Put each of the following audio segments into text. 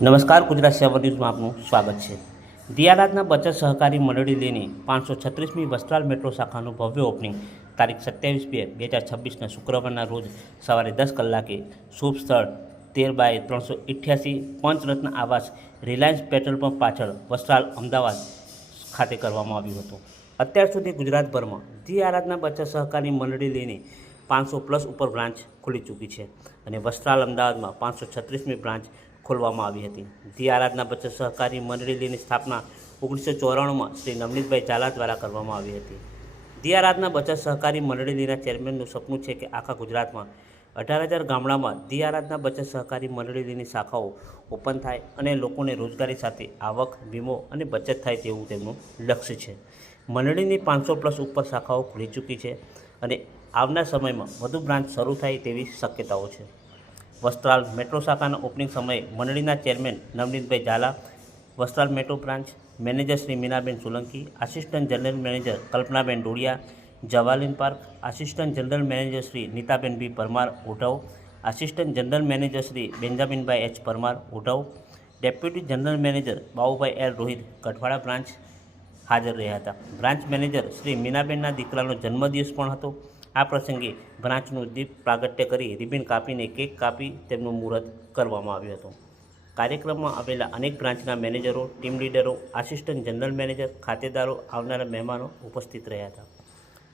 નમસ્કાર, ગુજરાત 7 ન્યૂઝમાં આપનું સ્વાગત છે। દિયારાજના બચત સહકારી મંડળી લઈને 536મી વસ્ત્રાલ મેટ્રો શાખાનું ભવ્ય ઓપનિંગ તારીખ 27/2/2026ના શુક્રવારના રોજ સવારે 10 કલાકે શુભ સ્થળ 13/388 પંચરત્ન આવાસ રિલાયન્સ પેટ્રોલ પંપ પાછળ વસ્ત્રાલ અમદાવાદ ખાતે કરવામાં આવ્યું હતું। અત્યાર સુધી ગુજરાતભરમાં દિયારાજના બચત સહકારી મંડળી લઈને 500+ ઉપર બ્રાન્ચ ખુલી ચૂકી છે અને વસ્ત્રાલ અમદાવાદમાં 536મી બ્રાન્ચ ખોલવામાં આવી હતી। દિયારાજના બચત સહકારી મંડળીની સ્થાપના 1994માં શ્રી નવનીતભાઈ ઝાલા દ્વારા કરવામાં આવી હતી। દિયારાજના બચત સહકારી મંડળીના ચેરમેનનું સપનું છે કે આખા ગુજરાતમાં 18,000 ગામડામાં દિયારાજના બચત સહકારી મંડળીની શાખાઓ ઓપન થાય અને લોકોને રોજગારી સાથે આવક, વીમો અને બચત થાય તેવું તેમનું લક્ષ્ય છે। મંડળીની 500+ ઉપર શાખાઓ ખુલી ચૂકી છે અને આવનાર સમયમાં વધુ બ્રાન્ચ શરૂ થાય તેવી શક્યતાઓ છે। વસ્ત્રાલ મેટ્રો શાખાના ઓપનિંગ સમયે મંડળીના chairman Navnitbhai Zala, Vastral metro branch manager Shri Minaben Solanki, assistant general manager Kalpanaben Dodiya, જવાલિન park assistant general manager Shri Nitaben B Parmar Odhav, assistant general manager Shri Benjaminbhai H Parmar Odhav, deputy general manager Babubhai L Rohit Gadhwada branch હાજર રહ્યા હતા। બ્રાન્ચ મેનેજર શ્રી મીનાબેનના દીકરાનો જન્મદિવસ પણ હતો। આ પ્રસંગે બ્રાન્ચનું દીપ પ્રાગટ્ય કરી રિબિન કાપીને કેક કાપી તેમનું મુહૂર્ત કરવામાં આવ્યું હતું। કાર્યક્રમમાં આવેલા અનેક બ્રાન્ચના મેનેજરો, ટીમ લીડરો, આસિસ્ટન્ટ જનરલ મેનેજર, ખાતેદારો, આવનારા મહેમાનો ઉપસ્થિત રહ્યા હતા।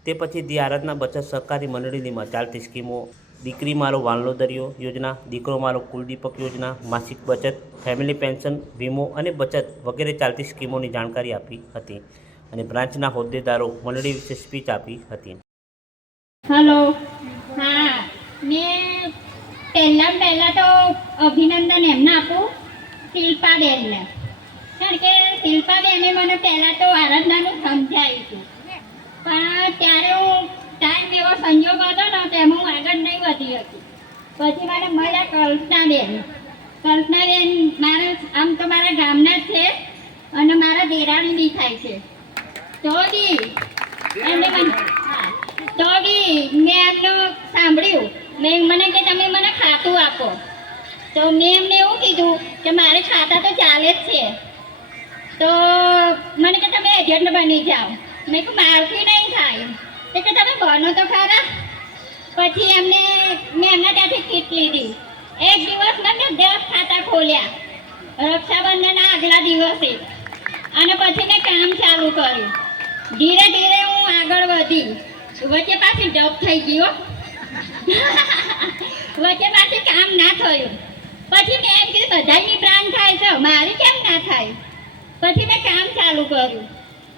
તે પછી દિયારાજના બચત સહકારી મંડળીમાં ચાલતી સ્કીમો, દીકરી મારો વાનલો દરિયો યોજના, દીકરો મારો કુલદીપક યોજના, માસિક બચત, ફેમિલી પેન્શન, વીમો અને બચત વગેરે ચાલતી સ્કીમોની જાણકારી આપી હતી અને બ્રાન્ચના હોદ્દેદારો મંડળી વિશે સ્પીચ આપી હતી। हेलो, हाँ मैं पहला तो अभिनंदन एमने आपू शिल्पाबेन ने, कारण के शिल्पाबेने મને પહેલા તો આરાધનાનું સમજાવ્યું હતું, પણ ત્યારે હું ટાઈમ એવો સંજોગ હતો ને તેમ હું આગળ નહીં વધી હતી। પછી મને મળ્યા કલ્પનાબેન મારા આમ તો મારા ગામના જ છે અને મારા દેરાણી બી થાય છે। તો બી એમને તો બી મેં એમનું સાંભળ્યું, મને કે તમે મને ખાતું આપો, તો મેં એમને એવું કીધું કે મારે ખાતા તો ચાલે જ છે, તો મને કે તમે એજન્ટ બની જાઓ। મેં કહ્યું મારથી નહીં થાય, તો કે તમે બનો તો ખરા। પછી મેં એમના ત્યાંથી કીટ લીધી। એક દિવસમાં મેં 10 ખાતા ખોલ્યા રક્ષાબંધનના આગલા દિવસે, અને પછી મેં કામ ચાલુ કર્યું। ધીરે ધીરે હું આગળ વધી, વચ્ચે પાછી ડબ થઈ ગયો વચ્ચે પાછી કામ ના થયું। પછી મેં એમ કીધું બધાની બ્રાન્ચ થાય છે, મારી કેમ ના થાય? પછી મેં કામ ચાલુ કર્યું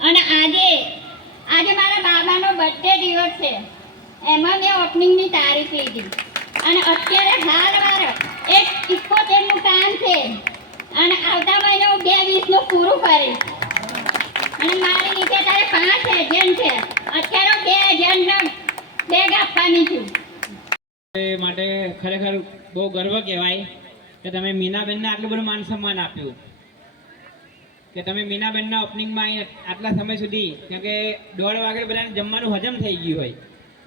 અને આજે મારા બાબાનો બર્થડે દિવસ છે, એમાં મેં ઓપનિંગની તારીખ લીધી અને અત્યારે હાલ મારે 71નું કામ છે અને આવતા મહિને હું 220નું પૂરું કરીશ અને મારી નીચે તારે 5 એજન્ટ છે। અત્યારે 2 એજન્ટને બેગ આપવાની છું। એ માટે ખરેખર બહુ ગર્વ કહેવાય કે તમે મીનાબેનને આટલું બધું માન સન્માન આપ્યું, કે તમે મીનાબેનના ઓપનિંગમાં અહીં આટલા સમય સુધી, કેમ કે 1:30 વાગે બધાને જમવાનું હજમ થઈ ગયું હોય,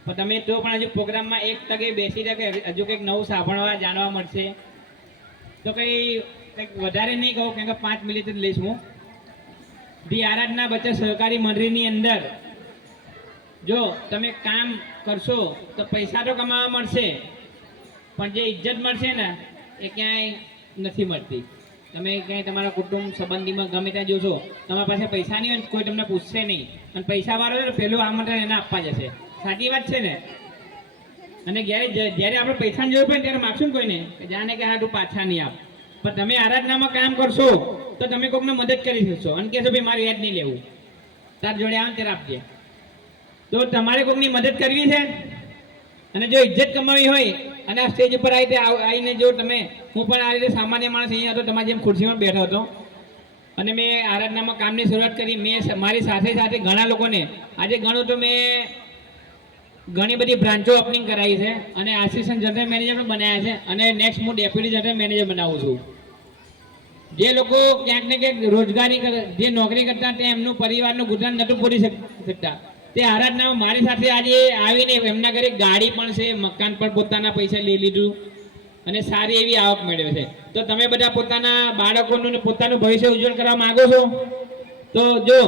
પણ તમે તો પણ હજુ પ્રોગ્રામમાં એક તકે બેસી શકે, હજુ કંઈક નવું સાંભળવા જાણવા મળશે, તો કંઈક વધારે નહીં કહું, કેમ કે 5 મિનિટ જ લઈશ હું। દિયારાજના બચત સહકારી મંડળીની અંદર જો તમે કામ કરશો તો પૈસા તો કમાવા મળશે, પણ જે ઇજ્જત મળશે ને એ ક્યાંય નથી મળતી। તમે ક્યાંય તમારા કુટુંબ સંબંધીમાં ગમે ત્યાં જોશો, તમારા પાસે પૈસા નહીં હોય, કોઈ તમને પૂછશે નહીં, અને પૈસાવાળો છે પહેલું આમંત્રણ એને આપવા જશે। સાચી વાત છે ને? અને જ્યારે આપણે પૈસાની જરૂર પડે ત્યારે માગશું ને કોઈને કે જાણે કે હા તું પાછા નહીં આપ, પણ તમે આરાધનામાં કામ કરશો તો તમે કોઈકને મદદ કરી શકશો અને કહેશો ભાઈ મારું યાદ નહીં લેવું, તાર જોડે આવે ત્યારે આપજે। તો તમારે કોઈકની મદદ કરવી છે અને જો ઇજ્જત કમાવી હોય અને આ સ્ટેજ ઉપર આવીને જો તમે, હું પણ આ રીતે સામાન્ય માણસ અહીંયા હતો, તમારી જેમ ખુરશીમાં બેઠો હતો અને મેં આરાધનામાં કામની શરૂઆત કરી। મેં મારી સાથે સાથે ઘણા લોકોને, આજે ઘણું તો મેં ઘણી બધી બ્રાન્ચો ઓપનિંગ કરાવી છે અને આસિસ્ટન્ટ જનરલ મેનેજર પણ બનાવ્યા છે અને નેક્સ્ટ હું ડેપ્યુટી જનરલ મેનેજર બનાવું છું। જે લોકો ક્યાંક ને ક્યાંક રોજગારી જે નોકરી કરતા તે એમનું પરિવારનું ગુજરાન નહોતું પૂરી શકતા, તે આરાધનામાં મારી સાથે આજે આવીને એમના ઘરે ગાડી પણ છે, મકાન પણ પોતાના પૈસા લઈ લીધું અને સારી એવી આવક મેળવે છે. તો તમે બધા પોતાના બાળકોનું ને પોતાનું ભવિષ્ય ઉજ્જવળ કરવા માંગો છો? તો જો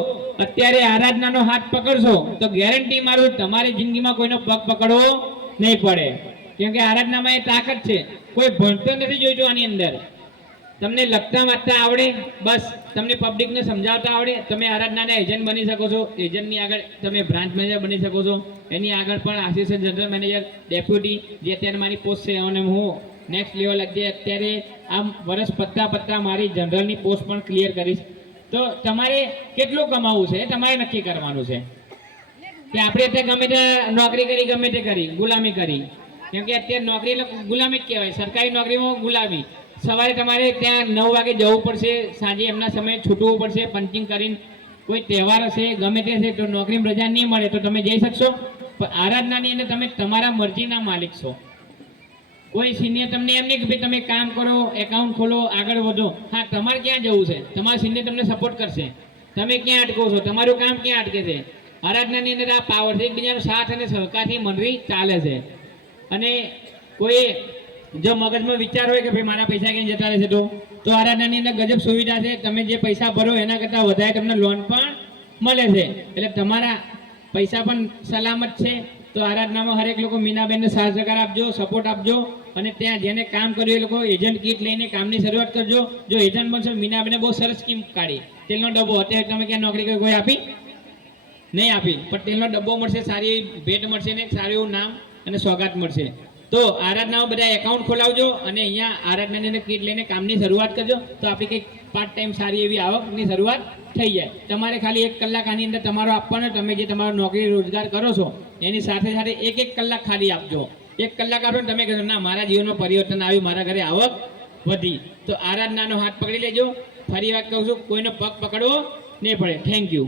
અત્યારે આરાધનાનો હાથ પકડશો તો ગેરંટી મારું તમારી જિંદગીમાં કોઈનો પગ પકડવો નહીં પડે. કેમ કે આરાધનામાં એ તાકાત છે. કોઈ ભણતો નથી જોઈતું આની અંદર. તમને લખતા વાંચતા આવડે, બસ તમને પબ્લિકને સમજાવતા આવડે, તમે આરાધનાના એજન્ટ બની શકો છો. એજન્ટની આગળ તમે બ્રાન્ચ મેનેજર બની શકો છો. એની આગળ પણ આસિસ્ટન્ટ જનરલ મેનેજર, ડેપ્યુટી, જે અત્યારે મારી પોસ્ટ છે, અને હું નેક્સ્ટ લેવલ અત્યારે આમ વર્ષ પત્તા મારી જનરલની પોસ્ટ પણ ક્લિયર કરીશ. તો તમારે કેટલું કમાવું છે એ તમારે નક્કી કરવાનું છે. કે આપણે અત્યારે ગમે તે નોકરી કરી, ગમે તે કરી, ગુલામી કરી. કેમ કે અત્યારે નોકરી એટલે ગુલામી જ કહેવાય. સરકારી નોકરીમાં ગુલામી. સવારે તમારે ત્યાં 9 વાગે જવું પડશે, સાંજે એમના સમયે છૂટવું પડશે પંચિંગ કરીને. કોઈ તહેવાર હશે, ગમે તે હશે, તો નોકરીમાં રજા નહીં મળે તો તમે જઈ શકશો? પણ આરાધનાની અંદર તમે તમારા મરજીના માલિક છો. કોઈ સિનિયર તમને એમ નહીં કે ભાઈ તમે કામ કરો, એકાઉન્ટ ખોલો, આગળ વધો. હા, તમારે ક્યાં જવું છે, તમારા સિનિયર તમને સપોર્ટ કરશે. તમે ક્યાં અટકો છો, તમારું કામ ક્યાં અટકે છે? આરાધનાની અંદર આ પાવર છે, એકબીજાનો સાથ અને સહકારથી મંડળી ચાલે છે. અને કોઈ જો મગજમાં વિચાર હોય કે ભાઈ મારા પૈસા ક્યાં જતા રહેશે, તો આરાધનાની અંદર ગજબ સુવિધા છે. તમે જે પૈસા ભરો એના કરતાં વધારે તમને લોન પણ મળે છે. એટલે તમારા પૈસા પણ સલામત છે. તો આરાધનામાં હરેક લોકો મીનાબેનને સાથ સહકાર આપજો, સપોર્ટ આપજો. અને ત્યાં જેને કામ કર્યું એ લોકો એજન્ટ કીટ લઈને કામની શરૂઆત કરજો. જો એજન્ટ બનશો, મીનાબેને બહુ સરસ સ્કીમ કાઢી. તેલનો ડબ્બો અત્યારે તમે ક્યાં નોકરી કોઈ આપી નહીં આપી, પણ તેલનો ડબ્બો મળશે, સારી એવી ભેટ મળશે ને સારું એવું નામ અને સોગાત મળશે. તો આરાધનામાં બધા એકાઉન્ટ ખોલાવજો અને અહીંયા આરાધનાની અંદર કીટ લઈને કામની શરૂઆત કરજો. તો આપણી કંઈક પાર્ટ ટાઈમ સારી એવી આવકની શરૂઆત થઈ જાય. તમારે ખાલી 1 કલાક આની અંદર તમારો આપવાનો. તમે જે તમારો નોકરી રોજગાર કરો છો એની સાથે સાથે 1 કલાક ખાલી આપજો. 1 કલાક આપો ને તમે કહો ના મારા જીવનમાં પરિવર્તન આવ્યું, મારા ઘરે આવક વધી. તો આરાધનાનો હાથ પકડી લેજો. ફરી વાત કહું છું, કોઈનો પગ પકડવો નહીં પડે. Thank you.